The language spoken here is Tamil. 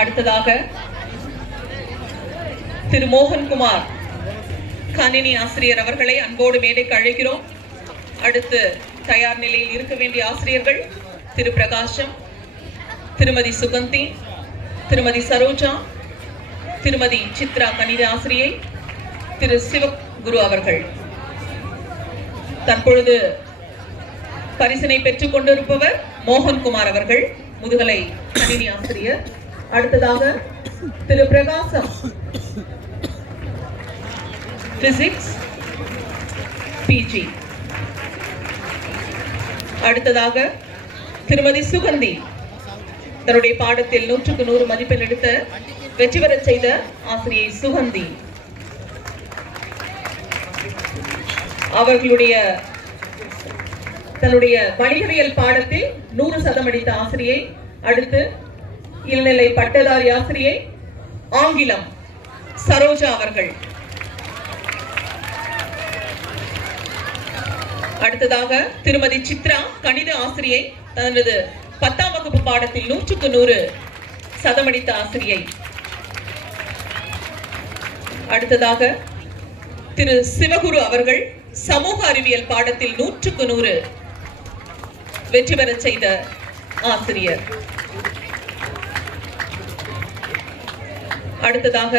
அடுத்ததாக திரு மோகன்குமார் கணினி ஆசிரியர் அவர்களை அன்போடு மேடைக்கு அழைக்கிறோம். அடுத்து தயார் நிலையில் இருக்க வேண்டிய ஆசிரியர்கள் திரு பிரகாஷம் திருமதி சுகந்தி திருமதி சரோஜா திருமதி சித்ரா கணித ஆசிரியை திரு சிவகுரு அவர்கள். தற்பொழுது பரிசினை பெற்றுக் கொண்டிருப்பவர் மோகன்குமார் அவர்கள் முதுகலை கணினி ஆசிரியர். அடுத்ததாக திரு பிரகாசம். பிசிக்ஸ் பிஜி அடுத்ததாக திருமதி சுகந்தி. தன்னுடைய பாடத்தில் நூற்றுக்கு நூறு மதிப்பெண் எடுத்த வெற்றி பெறச் செய்த ஆசிரியை சுகந்தி. அவர்களுடைய தன்னுடைய வணிகவியல் பாடத்தில் நூறு சதம் அடித்த ஆசிரியை அடுத்து இளநிலை பட்டதாரி ஆசிரியை ஆங்கிலம் சரோஜா அவர்கள். அடுத்ததாக திருமதி சித்ரா கணித ஆசிரியை தனது பத்தாம் வகுப்பு பாடத்தில் நூற்றுக்கு நூறு சதமடித்த ஆசிரியை. அடுத்ததாக திரு சிவகுரு அவர்கள் சமூக அறிவியல் பாடத்தில் நூற்றுக்கு நூறு வெற்றி பெறச் செய்த ஆசிரியர். அடுத்ததாக